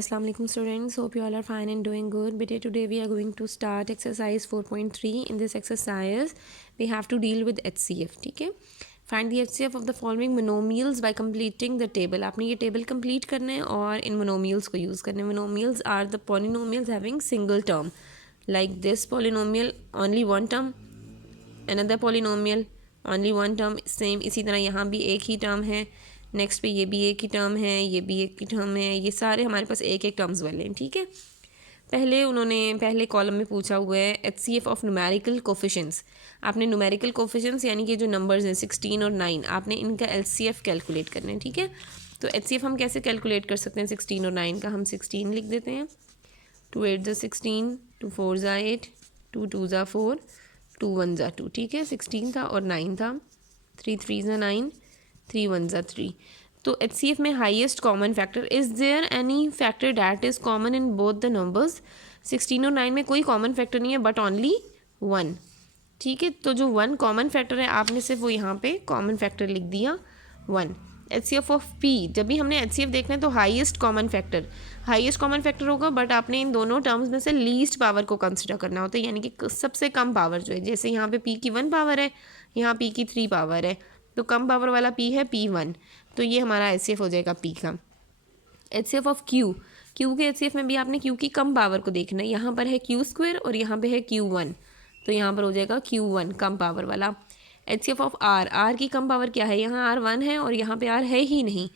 Assalamu alaikum students, hope you all are fine and doing good. But today we are going to start exercise 4.3. In this exercise we have to deal with HCF. ठीक है, find the HCF of the following monomials by completing the table. आपने ये table complete करना है और इन monomials को use करना है. Monomials are the polynomials having single term, like this polynomial only one term, another polynomial only one term. Same इसी तरह यहाँ भी एक ही term है, नेक्स्ट पे ये भी एक ही टर्म है, ये भी एक ही टर्म है, ये सारे हमारे पास एक एक टर्म्स वाले हैं. ठीक है, पहले कॉलम में पूछा हुआ है HCF ऑफ न्यूमेरिकल कोफिशिएंट्स. आपने न्यूमेरिकल कोफिशिएंट्स यानी कि जो नंबर्स हैं 16 और 9, आपने इनका LCF कैलकुलेट करना है. ठीक है, तो HCF हम कैसे कैलकुलेट कर सकते हैं 16 और 9 का. हम 16 लिख देते हैं, 2 8 ज़ा 16, 2 4 ज़ा 8, 2 2 ज़ा 4, 2 1 ज़ा 2. ठीक है, 16 था और 9 था, 3 3 ज़ा 9, 3 1 ज़ा 3. तो HCF में highest common factor, is there any factor that is common in both the numbers. 16 और 9 में कोई कॉमन फैक्टर नहीं है बट ओनली 1. ठीक है, तो जो 1 कॉमन फैक्टर है आपने सिर्फ वो यहाँ पे कॉमन फैक्टर लिख दिया 1. HCF ऑफ P, जब भी हमने HCF देखना है तो हाईएस्ट कॉमन फैक्टर होगा, बट आपने इन दोनों टर्म्स में से लीस्ट पावर को कंसिडर करना होता है, यानी कि सबसे कम पावर जो है. जैसे यहाँ पे P की 1 पावर है, यहाँ P की 3 पावर है, तो कम पावर वाला P है P1, तो ये हमारा HCF हो जाएगा P का. HCF ऑफ Q के HCF में भी आपने Q की कम पावर को देखना है. यहाँ पर है Q² और यहाँ पे है Q1, तो यहाँ पर हो जाएगा Q1 कम पावर वाला. HCF ऑफ R की कम पावर क्या है, यहाँ R1 है और यहाँ पे R है ही नहीं,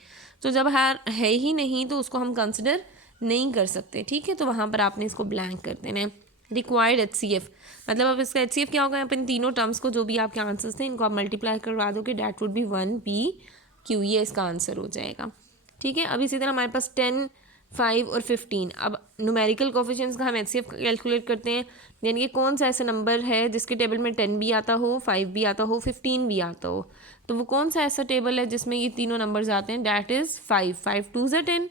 तो जब R है ही नहीं तो उसको हम कंसिडर नहीं कर सकते. ठीक है, तो वहाँ पर आपने इसको ब्लैंक कर देना है. रिक्वायर्ड HCF मतलब अब इसका HCF क्या होगा, अपन तीनों टर्म्स को जो भी आपके आंसर्स थे इनको आप मल्टीप्लाई करवा दोगे, डैट वुड बी 1PQ, ये इसका आंसर हो जाएगा. ठीक है, अब इसी तरह हमारे पास 10, 5 और 15. अब न्यूमेरिकल कोफिशिएंट्स का हम HCF कैलकुलेट करते हैं, यानी कि कौन सा ऐसा नंबर है जिसके टेबल में 10 भी आता हो, 5 भी आता हो, 15 भी आता हो. तो वो कौन सा ऐसा टेबल है जिसमें ये तीनों नंबर्स आते हैं, डैट इज़ 5. 5 2 ज़ा 10,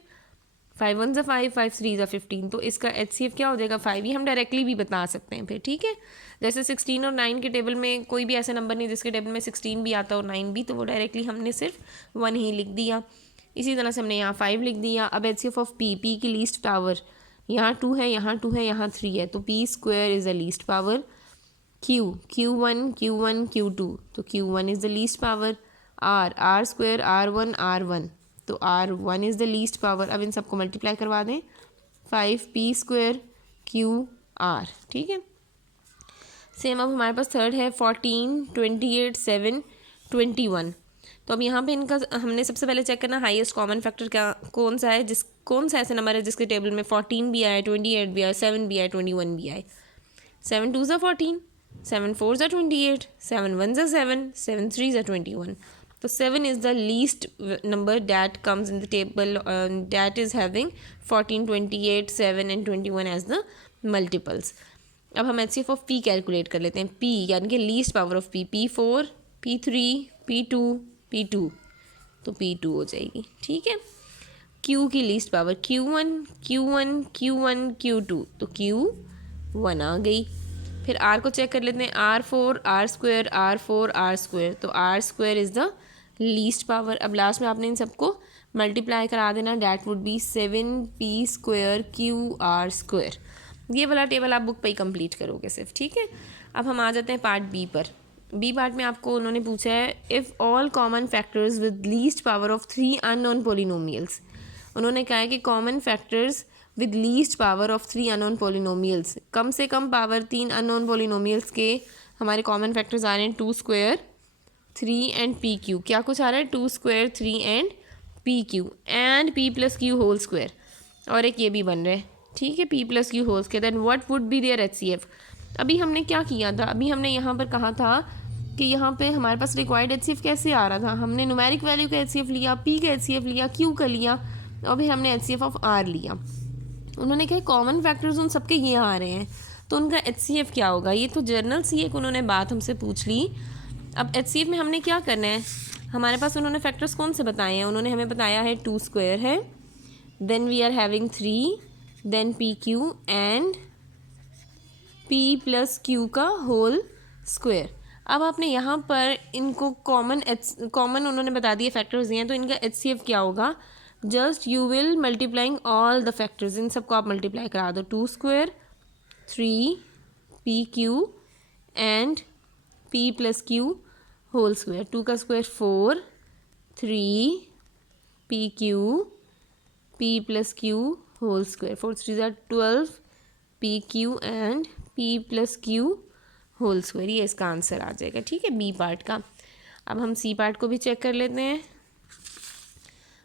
5 1 ज़ा 5, 5 3 ज़ा 15. तो इसका HCF क्या हो जाएगा 5. ही हम डायरेक्टली भी बता सकते हैं फिर. ठीक है, जैसे 16 और 9 के टेबल में कोई भी ऐसा नंबर नहीं जिसके टेबल में 16 भी आता और 9 भी, तो वो डायरेक्टली हमने सिर्फ 1 ही लिख दिया. इसी तरह से हमने यहाँ 5 लिख दिया. अब HCF ऑफ P की लीस्ट पावर, यहाँ 2 है, यहाँ 2 है, यहाँ 3 है, तो P² is the least power. Q1 Q2, तो Q1 is the least power. R² R1, तो R1 is the least power. अब इन सबको मल्टीप्लाई करवा दें, 5P² QR. ठीक है, सेम अब हमारे पास थर्ड है 14, 28, 7, 21. तो अब यहाँ पे इनका हमने सबसे पहले चेक करना हाईएस्ट कॉमन फैक्टर क्या कौन सा है, कौन सा ऐसा नंबर है जिसके टेबल में 14 भी आए, 28 भी आए, 7 भी आए, 21 भी आए. 7 2 ज़ा 14, 7 4 ज़ा 28, 7 1 ज़ा 7, 7 3 ज़ा 21. तो 7 is the least number that comes in the table that is having 14, 28, 7 and 21 as the multiples. अब हम HCF ऑफ P कैलकुलेट कर लेते हैं. P यानी कि least power of P, P4, P3, P2, P2, तो P2 हो जाएगी. ठीक है, Q की लीस्ट पावर Q1, Q2, तो Q1 आ गई. फिर R को चेक कर लेते हैं, R4, R² तो R² is the least power. अब लास्ट में आपने इन सबको मल्टीप्लाई करा देना, that would be 7P² QR². ये वाला टेबल आप बुक पे ही कंप्लीट करोगे सिर्फ. ठीक है, अब हम आ जाते हैं पार्ट बी पर. बी पार्ट में आपको उन्होंने पूछा है if all common factors with least power of 3 unknown polynomials. उन्होंने कहा है कि common factors with least power of 3 unknown polynomials, कम से कम पावर 3 अननोन पोलिनोमियल्स के हमारे कॉमन फैक्टर्स आ रहे हैं 2², 3 एंड PQ. क्या कुछ आ रहा है 2², 3 and PQ and P+Q whole square, और एक ये भी बन रहा है. ठीक है, P+Q whole square. Then what would be their HCF. अभी हमने क्या किया था, अभी हमने यहाँ पर कहा था कि यहाँ पे हमारे पास रिक्वायर्ड HCF कैसे आ रहा था, हमने न्यूमेरिक वैल्यू का HCF लिया, P का HCF लिया, Q का लिया, और फिर हमने HCF ऑफ R लिया. उन्होंने कहा कॉमन फैक्टर्स उन सबके ये आ रहे हैं, तो उनका HCF क्या होगा. ये तो जर्नल सी एक उन्होंने बात हमसे पूछ ली. अब HCF में हमने क्या करना है, हमारे पास उन्होंने फैक्टर्स कौन से बताए हैं, उन्होंने हमें बताया है 2² है, then we are having 3, then PQ and P+Q का होल स्क्वायर. अब आपने यहाँ पर इनको कॉमन उन्होंने बता दिए फैक्टर्स दिए हैं, तो इनका HCF क्या होगा just you will multiplying all the factors, इन सबको आप मल्टीप्लाई करा दो, 2 square 3 P Q and P plus Q whole square, 2 का square 4 3 P Q P plus Q whole square, 4 3 ज़ा 12 P Q and P plus Q whole square, ये इसका answer आ जाएगा। ठीक है, बी पार्ट का। अब हम सी पार्ट को भी चेक कर लेते हैं।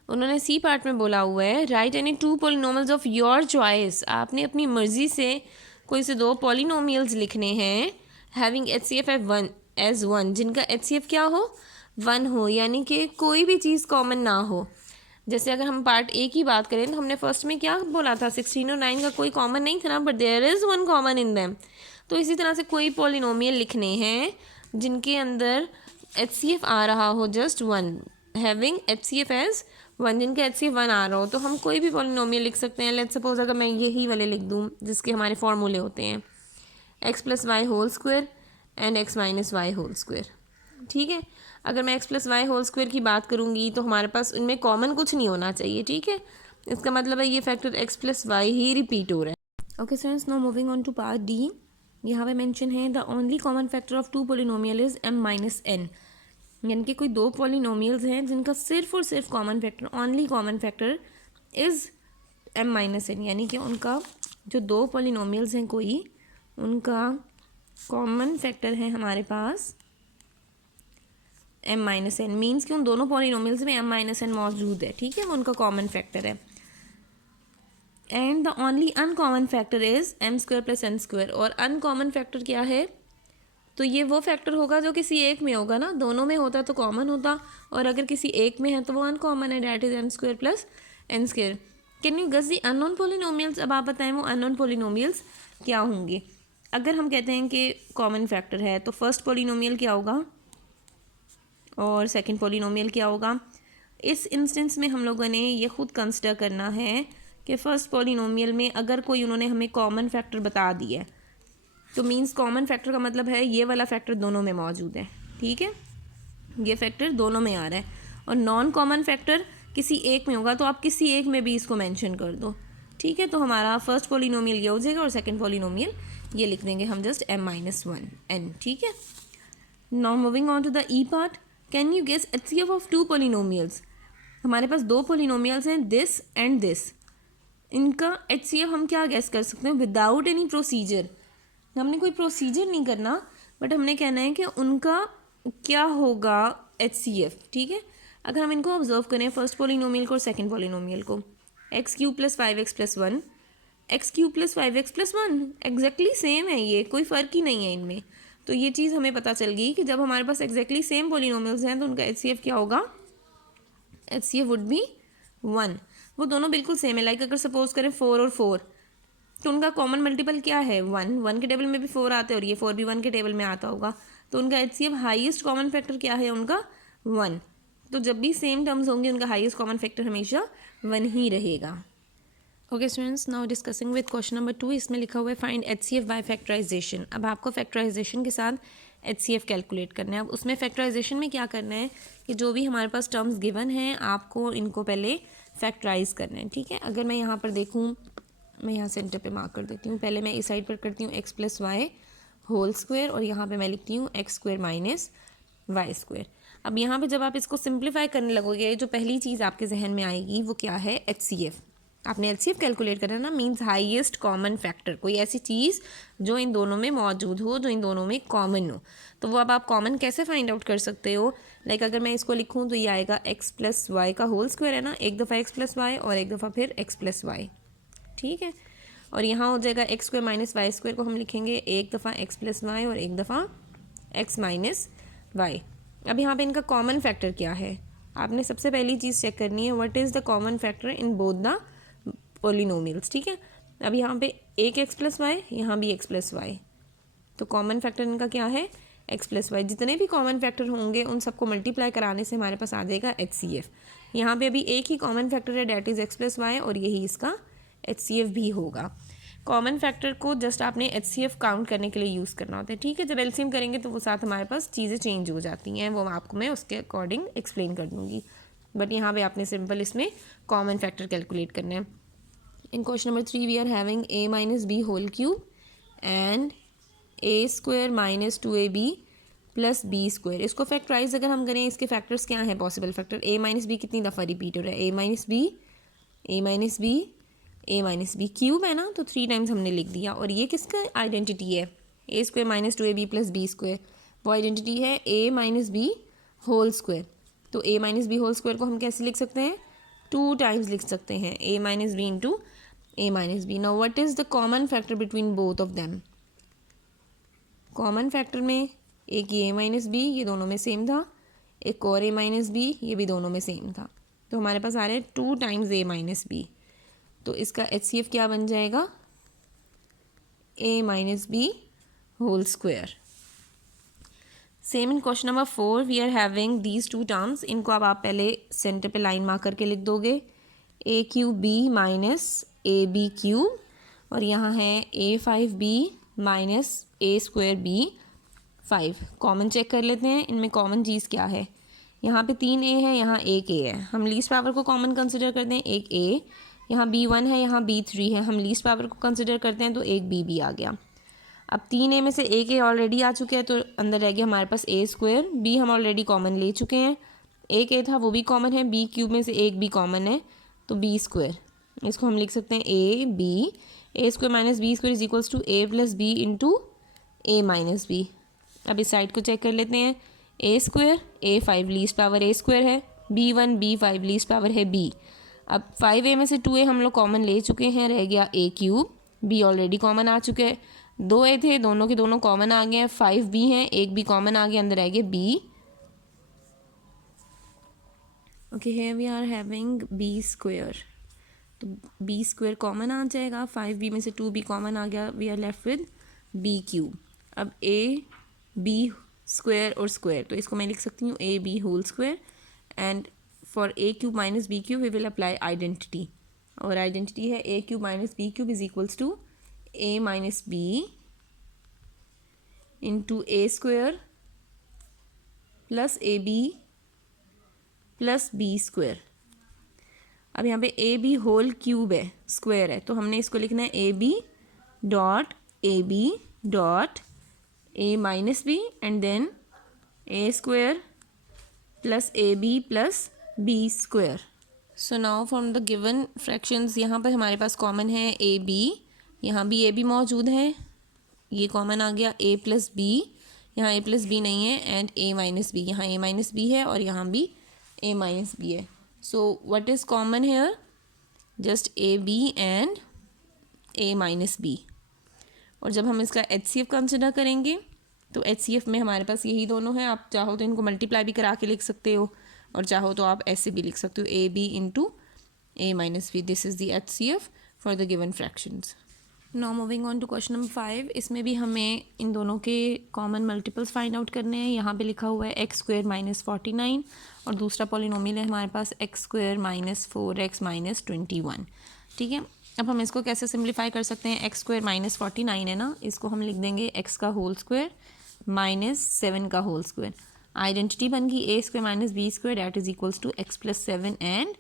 उन्होंने सी पार्ट में बोला हुआ है right any 2 polynomials of your choice, आपने अपनी मर्जी से कोई से 2 पॉलिनोमियल्स लिखने हैं हैविंग HCF एज 1, जिनका HCF क्या हो 1 हो, यानी कि कोई भी चीज़ कॉमन ना हो। जैसे अगर हम पार्ट ए की बात करें तो हमने फर्स्ट में क्या बोला था, 16 और 9 का कोई कॉमन नहीं था ना, but there is 1 common in them. तो इसी तरह से कोई पॉलिनोमियल लिखने हैं जिनके अंदर HCF आ रहा हो जस्ट 1, हैविंग HCF एज 1, जिनका HCF 1 आ रहा हो, तो हम कोई भी पॉलिनोमियल लिख सकते हैं। लेट्स सपोज अगर मैं यही वाले लिख दूँ जिसके हमारे फॉर्मूले होते हैं x plus Y whole square and x minus Y whole square. ठीक है, अगर मैं x plus Y whole square की बात करूँगी तो हमारे पास उनमें कॉमन कुछ नहीं होना चाहिए। ठीक है, इसका मतलब है ये फैक्टर x प्लस वाई ही रिपीट हो रहा है। Okay students, now moving on to part D. यहाँ पे मेंशन है the only common factor of 2 polynomial is m minus n, यानी कि कोई 2 पॉलिनोमियल्स हैं जिनका सिर्फ और सिर्फ common factor, only common factor is m minus n, यानी कि उनका जो 2 पॉलिनोमियल्स हैं कोई, उनका कॉमन फैक्टर है हमारे पास m माइनस n, मीन्स कि उन दोनों पॉलिनोमियल्स में m माइनस n मौजूद है। ठीक है, वो उनका कॉमन फैक्टर है। And the only uncommon factor is m square plus n square, और अनकॉमन फैक्टर क्या है, तो ये वो फैक्टर होगा जो किसी एक में होगा ना, दोनों में होता तो कॉमन होता, और अगर किसी एक में है तो वो अनकॉमन है, that is m square plus n square. Can you guess the unknown polynomials, अब आप बताएं वो अननोन पॉलिनोमियल्स क्या होंगे। अगर हम कहते हैं कि कॉमन फैक्टर है तो फर्स्ट पॉलिनोमियल क्या होगा और सेकंड पॉलिनोमियल क्या होगा। इस इंस्टेंस में हम लोगों ने ये खुद कंसिडर करना है कि फ़र्स्ट पॉलिनोमियल में अगर कोई उन्होंने हमें कॉमन फैक्टर बता दिया है तो मींस कॉमन फैक्टर का मतलब है ये वाला फैक्टर दोनों में मौजूद है। ठीक है, ये फैक्टर दोनों में आ रहा है, और नॉन कॉमन फैक्टर किसी एक में होगा तो आप किसी एक में भी इसको मेंशन कर दो। ठीक है, तो हमारा फर्स्ट पॉलिनोमियल ये हो जाएगा और सेकंड पॉलिनोमियल ये लिख देंगे हम जस्ट m माइनस 1n। ठीक है, now moving on to the E part. Can you guess HCF of 2 polynomials, हमारे पास 2 पॉलिनोमियल्स हैं दिस एंड दिस, इनका HCF हम क्या गेस कर सकते हैं विदाउट एनी प्रोसीजर। हमने कोई प्रोसीजर नहीं करना, बट हमने कहना है कि उनका क्या होगा HCF। ठीक है, अगर हम इनको ऑब्जर्व करें फर्स्ट पॉलिनोमियल को और सेकंड पॉलिनोमियल को, x cube plus 5x plus 1, x cube plus 5x plus 1 exactly same है, ये कोई फ़र्क ही नहीं है इनमें। तो ये चीज़ हमें पता चल गई कि जब हमारे पास एग्जैक्टली सेम पॉलिनोमियल्स हैं तो उनका HCF क्या होगा, HCF वुड बी 1। वो दोनों बिल्कुल सेम है, लाइक अगर सपोज करें 4 और 4 तो उनका कॉमन मल्टीपल क्या है 1, 1 के टेबल में भी 4 आते हैं और ये 4 भी 1 के टेबल में आता होगा, तो उनका HCF हाईएस्ट कॉमन फैक्टर क्या है उनका 1। तो जब भी सेम टर्म्स होंगे उनका हाईएस्ट कॉमन फैक्टर हमेशा 1 ही रहेगा। Okay students, now discussing with question number 2। इसमें लिखा हुआ है फाइंड HCF बाय फैक्टराइजेशन। अब आपको फैक्टराइजेशन के साथ HCF कैलकुलेट करना है। अब उसमें फैक्टराइजेशन में क्या करना है कि जो भी हमारे पास टर्म्स गिवन हैं आपको इनको पहले फैक्टराइज करना है। ठीक है, अगर मैं यहाँ पर देखूँ, मैं यहाँ सेंटर पे मार्क कर देती हूँ, पहले मैं इस साइड पर करती हूँ x plus Y whole square और यहाँ पे मैं लिखती हूँ x square minus Y square. अब यहाँ पे जब आप इसको सिंप्लीफाई करने लगोगे जो पहली चीज़ आपके जहन में आएगी वो क्या है, HCF। आपने HCF कैलकुलेट करना ना, मीन्स हाईएस्ट कॉमन फैक्टर, कोई ऐसी चीज़ जो इन दोनों में मौजूद हो, जो इन दोनों में कॉमन हो। तो वो अब आप कॉमन कैसे फाइंड आउट कर सकते हो, लाइक अगर मैं इसको लिखूँ तो ये आएगा x प्लस वाई का होल स्क्वायर है ना, एक दफ़ा x प्लस वाई और एक दफ़ा फिर x प्लस वाई। ठीक है, और यहाँ हो जाएगा x square minus Y square को हम लिखेंगे एक दफ़ा x प्लस वाई और एक दफ़ा x माइनस वाई। अब यहाँ पे इनका कॉमन फैक्टर क्या है, आपने सबसे पहली चीज़ चेक करनी है what is the common factor in both the polynomials. ठीक है, अब यहाँ पे एक x प्लस वाई, यहाँ भी x प्लस वाई, तो कॉमन फैक्टर इनका क्या है x प्लस वाई। जितने भी कॉमन फैक्टर होंगे उन सबको मल्टीप्लाई कराने से हमारे पास आ जाएगा HCF। यहाँ पे अभी एक ही कॉमन फैक्टर है that is x plus Y और यही इसका HCF भी होगा। कॉमन फैक्टर को जस्ट आपने HCF काउंट करने के लिए यूज़ करना होता है। ठीक है, जब एलसीएम करेंगे तो वो साथ हमारे पास चीज़ें चेंज हो जाती हैं, वो आपको मैं उसके अकॉर्डिंग एक्सप्लेन कर दूँगी। बट यहाँ पे आपने सिंपल इसमें कॉमन फैक्टर कैलकुलेट करना है. In question number 3 we are having a minus B whole cube and a square minus 2ab plus B square. इसको फैक्टराइज अगर हम करें, इसके फैक्टर्स क्या हैं possible factor? a minus B कितनी दफ़ा रिपीट हो रहा है? a minus B, a minus B, a minus B, cube है ना, तो 3 टाइम्स हमने लिख दिया. और ये किसका आइडेंटिटी है? a square minus 2ab plus B square. वो आइडेंटिटी है a minus B whole square. तो a minus B whole square को हम कैसे लिख सकते हैं? 2 टाइम्स लिख सकते हैं, a minus B into a minus B. Now what is the common factor between both of them? Common factor में एक ये a माइनस बी, ये दोनों में सेम था, एक और a माइनस बी, ये भी दोनों में सेम था. तो हमारे पास आ रहे हैं 2 टाइम्स a माइनस बी. तो इसका HCF क्या बन जाएगा? a minus B whole square. Same in question number 4 we are having these 2 terms. इनको अब आप पहले सेंटर पे लाइन मार्क करके लिख दोगे, a cube B minus A B cube, और यहाँ है a5b minus A square B 5. कॉमन चेक कर लेते हैं, इनमें कॉमन चीज़ क्या है? यहाँ पे 3 a है, यहाँ 1 a है. हम लीस्ट पावर को कॉमन कंसिडर करते हैं, एक a, यहाँ b1 है, यहाँ b3 है. हम लीस्ट पावर को कंसिडर करते हैं तो एक b भी आ गया. अब 3 a में से एक a ऑलरेडी आ चुके हैं, तो अंदर रह गया हमारे पास a स्क्वायर. b हम ऑलरेडी कॉमन ले चुके हैं, एक a था वो भी कॉमन है, b क्यूब में से एक भी कॉमन है, तो b स्क्वायर. इसको हम लिख सकते हैं a b, a square minus B square is equals to a plus B into a minus B. अब इस साइड को चेक कर लेते हैं, a square a5 least power a square है, b1 b5 लीस्ट पावर है b. अब 5a में से 2a हम लोग कॉमन ले चुके हैं, रह गया a cube. b already common आ चुके हैं, 2a थे, दोनों के दोनों कॉमन आ गए हैं. 5b हैं, एक भी कॉमन आ गया, अंदर रह गया b. Okay, here we are having b square. तो b स्क्वायर कॉमन आ जाएगा, 5b में से 2b कॉमन आ गया, we are left with b cube. अब a b स्क्वायर और स्क्वायर, तो इसको मैं लिख सकती हूँ a b whole square. And for a cube minus b cube we will apply identity, और आइडेंटिटी है a cube minus b cube is equals to a minus b into a square plus a b plus B square. अब यहाँ पे a b whole cube है, square है, तो हमने इसको लिखना है a b dot a minus b and then a square plus a b plus B square. So now from the given fractions, यहाँ पर हमारे पास कॉमन है ए बी, यहाँ भी ए बी मौजूद है, ये कॉमन आ गया a प्लस बी, यहाँ a प्लस बी नहीं है, एंड a माइनस बी, यहाँ a माइनस बी है और यहाँ भी a माइनस बी है. So what is common here? Just a b and a minus b. और जब हम इसका HCF कंसिडर करेंगे तो HCF में हमारे पास यही दोनों हैं. आप चाहो तो इनको मल्टीप्लाई भी करा के लिख सकते हो, और चाहो तो आप ऐसे भी लिख सकते हो, a b into a minus b. This is the HCF for the given fractions. Now moving on to question number 5. इसमें भी हमें इन दोनों के कॉमन मल्टीपल्स फाइंड आउट करने हैं. यहाँ पे लिखा हुआ है एक्स स्क्वायर माइनस 49, और दूसरा पॉलिनोमियल है हमारे पास X square minus 4x minus 21. ठीक है, अब हम इसको कैसे सिम्प्लीफाई कर सकते हैं? एक्स स्क्वायर माइनस 49 है ना, इसको हम लिख देंगे एक्स का होल स्क्वायर माइनस 7 का होल स्क्वायर. आइडेंटिटी बन गई A square minus B square that is equals to X plus 7 and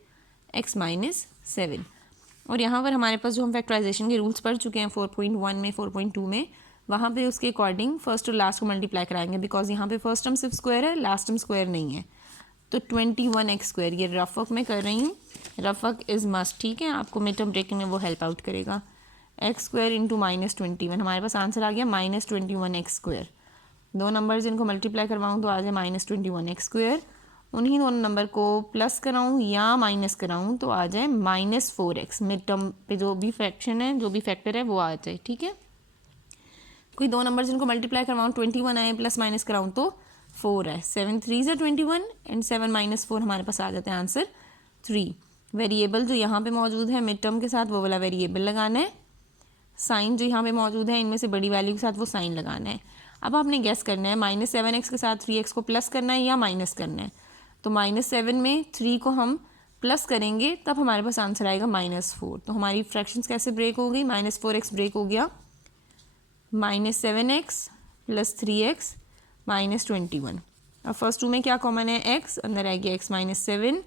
X minus 7. और यहाँ पर हमारे पास जो हम फैक्टराइजेशन के रूल्स पढ़ चुके हैं 4.1 में, 4.2 में, वहाँ पे उसके अकॉर्डिंग फर्स्ट और लास्ट को मल्टीप्लाई कराएंगे, बिकॉज यहाँ पे फर्स्ट टर्म सिर्फ स्क्वायर है, लास्ट टर्म स्क्वायर नहीं है. तो 21x स्क्वायर, ये रफ वर्क में कर रही हूँ, रफ वर्क इज़ मस्ट. ठीक है, आपको मिड टर्म ब्रेकिंग में वो हेल्प आउट करेगा. एक्स स्क्वायर इंटू माइनस 21, हमारे पास आंसर आ गया माइनस 21x स्क्वायर. दो नंबर्स इनको मल्टीप्लाई करवाऊँ तो आ जाए माइनस 21x स्क्वायर. उन्हीं दोनों नंबर को प्लस कराऊँ या माइनस कराऊँ तो आ जाए माइनस 4x. मिड टर्म पे जो भी फ्रैक्शन है, जो भी फैक्टर है वो आ जाए. ठीक है, कोई दो नंबर जिनको मल्टीप्लाई करवाऊँ 21 आए, प्लस माइनस कराऊँ तो 4 है. 7 3 से 21 एंड 7 माइनस 4 हमारे पास आ जाता है आंसर 3. वेरिएबल जो यहाँ पे मौजूद है मिड टर्म के साथ वो वाला वेरिएबल लगाना है. साइन जो यहाँ पे मौजूद है इनमें से बड़ी वैल्यू के साथ वो साइन लगाना है. अब आपने गेस करना है माइनस 7x के साथ 3x को प्लस करना है या माइनस करना है. तो माइनस 7 में 3 को हम प्लस करेंगे तब हमारे पास आंसर आएगा माइनस 4. तो हमारी फ्रैक्शंस कैसे ब्रेक हो गई? माइनस 4x ब्रेक हो गया, minus 7x plus 3x minus 21. अब फर्स्ट टू में क्या कॉमन है? x, अंदर आएगी x माइनस 7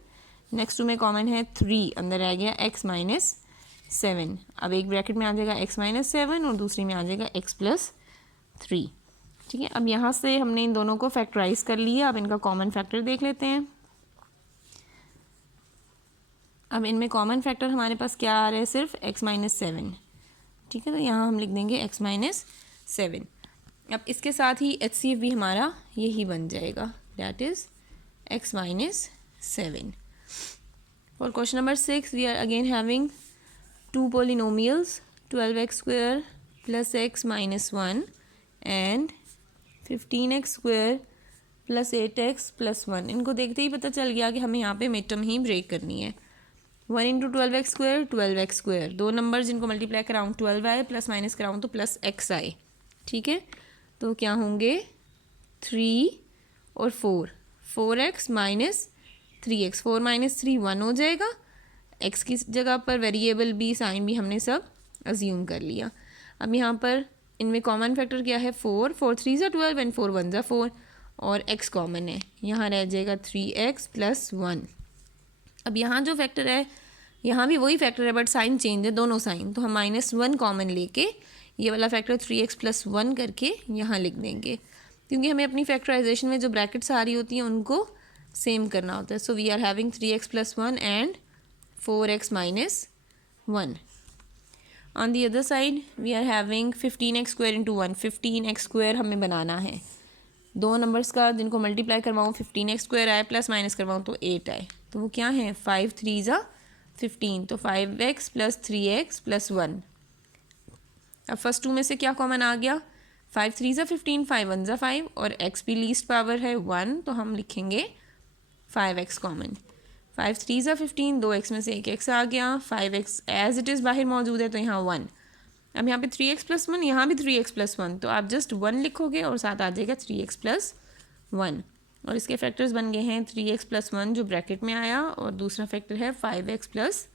नेक्स्ट टू में कॉमन है 3, अंदर रह गया x माइनस 7। अब एक ब्रैकेट में आ जाएगा x माइनस 7 और दूसरी में आ जाएगा x प्लस 3। ठीक है, अब यहाँ से हमने इन दोनों को फैक्टराइज कर लिया। अब इनका कॉमन फैक्टर देख लेते हैं। अब इनमें कॉमन फैक्टर हमारे पास क्या आ रहा है, सिर्फ x माइनस 7। ठीक है, तो यहाँ हम लिख देंगे x माइनस 7। अब इसके साथ ही HCF भी हमारा यही बन जाएगा, that is x minus 7। For question number 6 we are again having two polynomials 12x square plus x minus 1 and 15x square plus 8x plus 1। इनको देखते ही पता चल गया कि हमें यहाँ पे मिड टर्म ही ब्रेक करनी है। 1 into 12x square 12x square, दो नंबर जिनको मल्टीप्लाई कराऊँ 12 आए, प्लस माइनस कराऊँ तो प्लस x आए। ठीक है, तो क्या होंगे 3 और 4, 4x माइनस 3x, 4 माइनस 3 1 हो जाएगा। x की जगह पर वेरिएबल भी, साइन भी हमने सब अज्यूम कर लिया। अब यहाँ पर इनमें कॉमन फैक्टर क्या है 4, 4 3 ज़ा 12 एंड 4 1 ज़ा 4 और x कॉमन है, यहाँ रह जाएगा 3x प्लस 1। अब यहाँ जो फैक्टर है यहाँ भी वही फैक्टर है बट साइन चेंज है, दोनों साइन, तो हम -1 कॉमन लेके ये वाला फैक्टर 3x प्लस 1 करके यहाँ लिख देंगे, क्योंकि हमें अपनी फैक्टराइजेशन में जो ब्रैकेट्स आ रही होती हैं उनको सेम करना होता है। So we are having 3x plus 1 and 4x minus 1. On the other side we are having 15x square into 1, 15x square हमें बनाना है। दो नंबर्स का जिनको मल्टीप्लाई करवाऊँ 15x स्क्वायर आए, प्लस माइनस करवाऊँ तो 8 आए, तो वो क्या है 5 3 ज़ा 15, तो 5x प्लस 3x प्लस 1। अब फर्स्ट टू में से क्या कॉमन आ गया, 5 3 ज़ा 15, 5 1 ज़ा 5 और x भी लीस्ट पावर है 1, तो हम लिखेंगे 5x कॉमन। 5 3 ज़ा 15, 2x में से एक x आ गया, 5x एज इट इज़ बाहर मौजूद है तो यहाँ 1। अब यहाँ पे 3x प्लस 1, यहाँ भी 3x प्लस 1, तो आप जस्ट 1 लिखोगे और साथ आ जाएगा 3x प्लस 1। और इसके फैक्टर्स बन गए हैं 3x प्लस 1 जो ब्रैकेट में आया, और दूसरा फैक्टर है 5x प्लस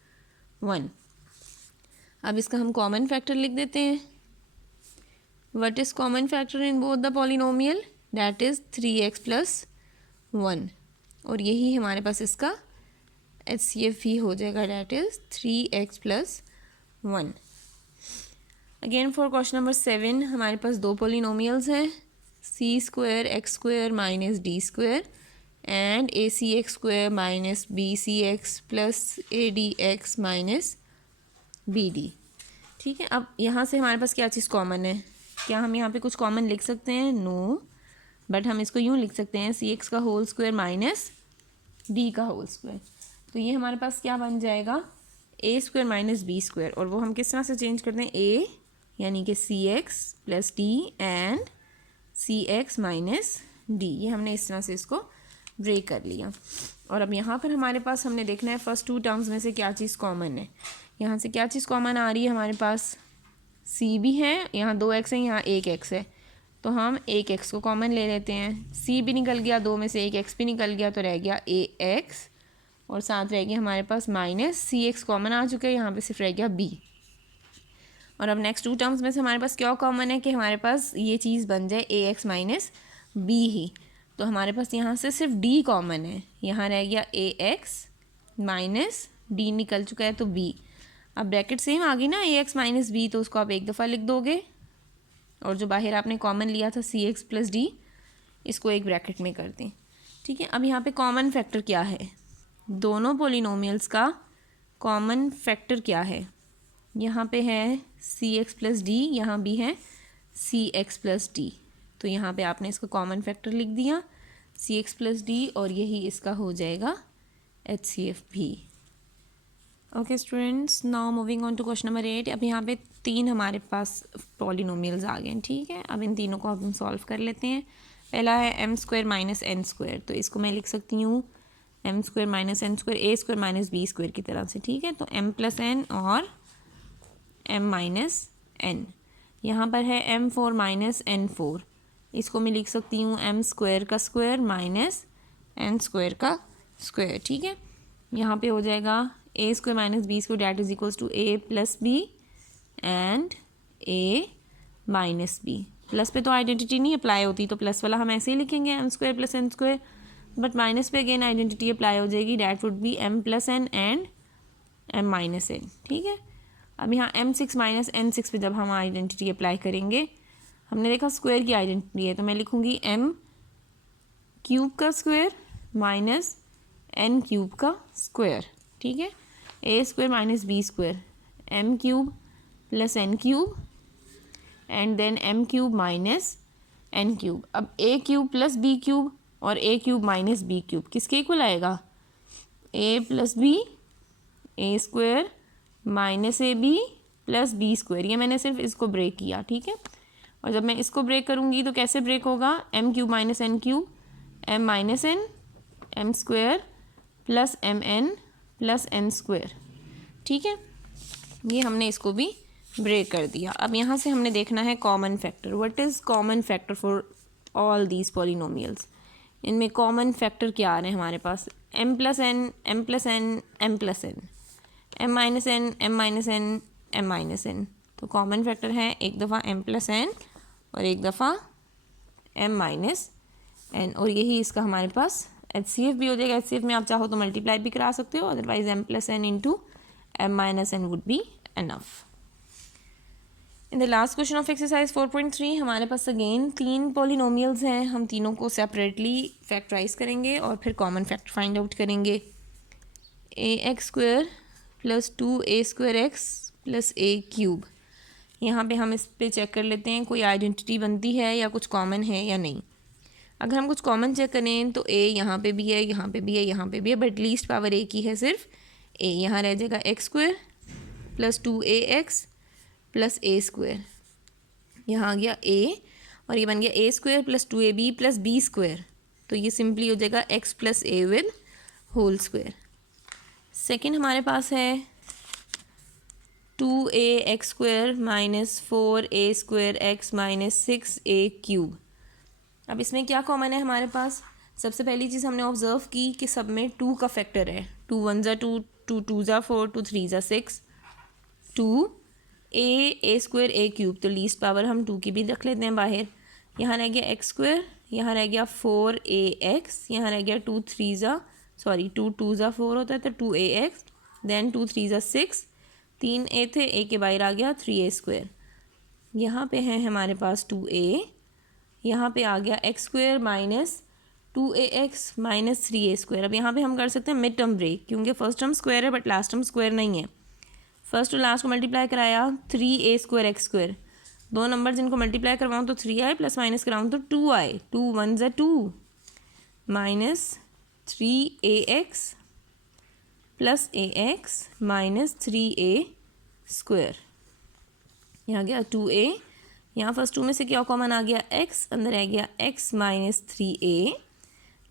1। अब इसका हम कॉमन फैक्टर लिख देते हैं। What is common factor in both the polynomial, that is 3x plus 1, और यही हमारे पास इसका HCF भी हो जाएगा, that is 3x plus 1। Again for question number 7 हमारे पास दो पोलिनोमियल्स हैं, c square x square minus D square and AC square minus BCX plus ADX minus BD। ठीक है, अब यहाँ से हमारे पास क्या चीज़ कॉमन है, क्या हम यहाँ पे कुछ कॉमन लिख सकते हैं, नो, बट हम इसको यूँ लिख सकते हैं CX का होल स्क्वायर माइनस D का होल स्क्वायर, तो ये हमारे पास क्या बन जाएगा a square minus B square, और वो हम किस तरह से चेंज करते हैं, a यानी कि CX plus D and CX minus D, ये हमने इस तरह से इसको ब्रेक कर लिया। और अब यहाँ पर हमारे पास हमने देखना है फर्स्ट टू टर्म्स में से क्या चीज़ कॉमन है। यहाँ से क्या चीज़ कॉमन आ रही है, हमारे पास c भी है, यहाँ 2x है, यहाँ 1x है, तो हम 1x को कॉमन ले लेते हैं। c भी निकल गया, 2 में से 1x भी निकल गया, तो रह गया ax, और साथ रह गया हमारे पास माइनस CX कॉमन आ चुका है, यहाँ पे सिर्फ रह गया b। और अब नेक्स्ट टू टर्म्स में से हमारे पास क्या कॉमन है कि हमारे पास ये चीज़ बन जाए ax माइनस b ही, तो हमारे पास यहाँ से सिर्फ d कॉमन है, यहाँ रह गया ax माइनस d निकल चुका है तो b। अब ब्रैकेट सेम आ गई ना ax माइनस b, तो उसको आप एक दफ़ा लिख दोगे, और जो बाहर आपने कॉमन लिया था CX प्लस d, इसको एक ब्रैकेट में कर दें। ठीक है, अब यहाँ पे कॉमन फैक्टर क्या है, दोनों पोलिनोमियल्स का कॉमन फैक्टर क्या है, यहाँ पे है CX प्लस डी, यहाँ भी है CX प्लस डी, तो यहाँ पे आपने इसका कॉमन फैक्टर लिख दिया CX प्लस डी, और यही इसका हो जाएगा HCF भी। Okay students, now moving on to question number 8। अब यहाँ पे 3 हमारे पास पॉलिनोमियल्स आ गए हैं। ठीक है, अब इन तीनों को अब हम सॉल्व कर लेते हैं। पहला है m square minus n square, तो इसको मैं लिख सकती हूँ m square minus n square a square minus b square की तरह से। ठीक है, तो m प्लस n और m माइनस n। यहाँ पर है m4 माइनस n4, इसको मैं लिख सकती हूँ m स्क्वायर का स्क्वायर माइनस n स्क्वायर का स्क्वायर। ठीक है, यहाँ पे हो जाएगा a square minus b square that is equals to a plus b and a minus b। Plus पे तो आइडेंटिटी नहीं अप्लाई होती, तो प्लस वाला हम ऐसे ही लिखेंगे m square plus n square, but minus पे अगेन आइडेंटिटी अप्लाई हो जाएगी, that would be m plus n and m minus n, ठीक है। अब यहाँ m6 माइनस n6 पे जब हम आइडेंटिटी अप्लाई करेंगे, हमने देखा स्क्वायर की आइडेंटिटी है, तो मैं लिखूँगी m क्यूब का स्क्वायर माइनस n क्यूब का स्क्वायर, ठीक है। a square minus b square, m cube plus n cube and then m cube minus n cube. अब a cube plus b cube और a cube minus b cube किसके equal आएगा, a plus b, a square minus A b plus B square. ये मैंने सिर्फ इसको break किया, ठीक है। और जब मैं इसको ब्रेक करूँगी तो कैसे ब्रेक होगा, m cube minus n cube, m minus n, m square plus m n plus n square, ठीक है। ये हमने इसको भी ब्रेक कर दिया। अब यहाँ से हमने देखना है common factor. What is common factor for all these polynomials. इनमें कॉमन फैक्टर क्या आ रहे हैं हमारे पास, m plus n, m plus n, m plus n, m minus n, m minus n, m minus n। तो कॉमन फैक्टर है एक दफ़ा m plus n और एक दफ़ा m माइनस n, और यही इसका हमारे पास HCF भी हो जाएगा। HCF में आप चाहो तो मल्टीप्लाई भी करा सकते हो, otherwise m plus n into m minus n would be enough. In the last question of exercise 4.3 हमारे पास अगेन 3 पॉलिनोमियल्स हैं। हम तीनों को सेपरेटली फैक्टराइज करेंगे और फिर कॉमन फैक्टर फाइंड आउट करेंगे। ax square plus 2a square x plus a cube. यहाँ पे हम इस पे चेक कर लेते हैं कोई आइडेंटिटी बनती है या कुछ कॉमन है या नहीं। अगर हम कुछ कॉमन चेक करें तो a यहाँ पे भी है, यहाँ पे भी है, यहाँ पे भी है, बट लीस्ट पावर a की है सिर्फ a। यहाँ रह जाएगा x square plus 2ax plus a square, यहाँ आ गया a, और ये बन गया a square plus 2ab plus b square. तो ये सिंपली हो जाएगा x plus a with whole square. Second हमारे पास है 2ax square minus 4a square x minus 6a cube. अब इसमें क्या कॉमन है हमारे पास, सबसे पहली चीज़ हमने ऑब्जर्व की कि सब में 2 का फैक्टर है, 2 1 ज़ा 2, 2 2 ज़ा 4, 2 3 ज़ा 6, 2a स्क्वायर a क्यूब। तो लीस्ट पावर हम 2 की भी रख लेते हैं बाहर। यहाँ रह गया एक्स स्क्वायर, यहाँ रह गया 4ax, यहाँ रह गया 2 3 ज़ा 2 ज़ा 4 होता है तो 2ax, देन 2 3 ज़ा 6, 3a थे, a के बाहर आ गया 3a स्क्वायर। यहाँ पे है हमारे पास 2a, यहाँ पे आ गया x square minus 2ax minus 3a square. अब यहाँ पे हम कर सकते हैं मिड टर्म ब्रेक, क्योंकि फर्स्ट टर्म स्क्वायर है बट लास्ट टर्म स्क्वायर नहीं है। फर्स्ट और लास्ट को मल्टीप्लाई कराया 3a स्क्वायर एक्स स्क्वायर, दो नंबर जिनको मल्टीप्लाई करवाऊँ तो 3 आए, प्लस माइनस कराऊँ तो 2 आए, 2 1 ज़ा 2 minus 3ax plus ax minus 3a square. यहाँ गया 2a, यहाँ फर्स्ट 2 में से क्या कॉमन आ गया x, अंदर आ गया x माइनस 3a।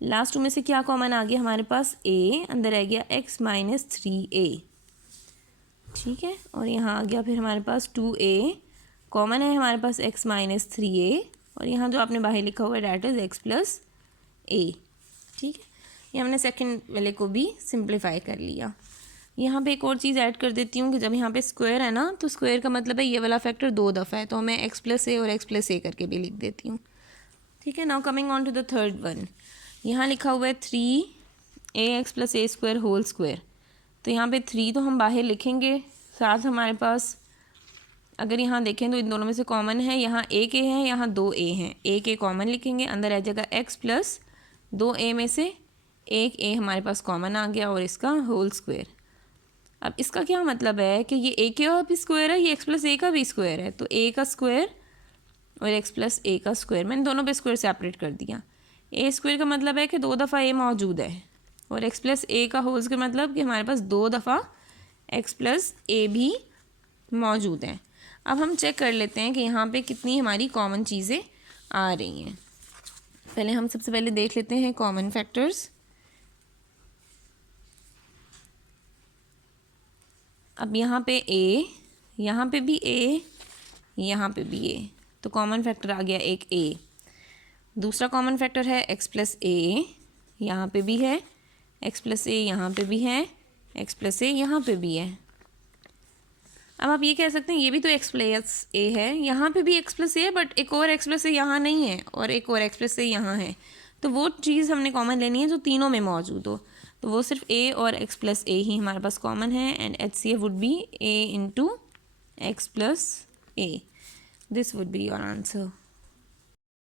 लास्ट 2 में से क्या कॉमन आ गया हमारे पास a, अंदर आ गया x माइनस 3a, ठीक है। और यहाँ आ गया फिर हमारे पास 2a, कॉमन है हमारे पास x माइनस 3a, और यहाँ जो आपने बाहर लिखा हुआ है that is x plus a, ठीक है। ये हमने सेकंड वाले को भी सिंप्लीफाई कर लिया। यहाँ पे एक और चीज़ ऐड कर देती हूँ कि जब यहाँ पे स्क्वायर है ना, तो स्क्वायर का मतलब है ये वाला फैक्टर 2 दफ़ा है, तो मैं x प्लस a और x प्लस a करके भी लिख देती हूँ, ठीक है। Now coming on to the third one, यहाँ लिखा हुआ है 3ax plus a square whole square. तो यहाँ पे 3 तो हम बाहर लिखेंगे, साथ हमारे पास अगर यहाँ देखें तो इन दोनों में से कॉमन है, यहाँ एक a है, यहाँ 2a हैं, एक a कॉमन लिखेंगे, अंदर आ जाएगा x प्लस 2a में से एक a हमारे पास कॉमन आ गया और इसका होल स्क्वायर। अब इसका क्या मतलब है कि ये a का भी स्क्वायर है, ये x प्लस a का भी स्क्वायर है, तो a का स्क्वायर और x प्लस a का स्क्वायर, मैंने दोनों पे स्क्वायर सेपरेट कर दिया। a स्क्वायर का मतलब है कि 2 दफ़ा a मौजूद है, और x प्लस a का होल स्क्वायर मतलब कि हमारे पास 2 दफ़ा x प्लस a भी मौजूद है। अब हम चेक कर लेते हैं कि यहाँ पे कितनी हमारी कॉमन चीज़ें आ रही हैं। पहले हम सबसे पहले देख लेते हैं कॉमन फैक्टर्स। अब यहाँ पे a, यहाँ पे भी a, यहाँ पे भी a, तो कॉमन फैक्टर आ गया एक a। दूसरा कॉमन फैक्टर है x प्लस a, यहाँ पे भी है, x प्लस a यहाँ पे भी है, x प्लस a यहाँ पे भी है। अब आप ये कह सकते हैं ये भी तो x प्लस a है, यहाँ पे भी x प्लस a है, बट एक और x प्लस a यहाँ नहीं है और एक और x प्लस a यहाँ है, तो वो चीज़ हमने कॉमन लेनी है जो तीनों में मौजूद हो, तो वो सिर्फ a और x प्लस a ही हमारे पास कॉमन है, and HCF would be a into x plus a. This would be your answer.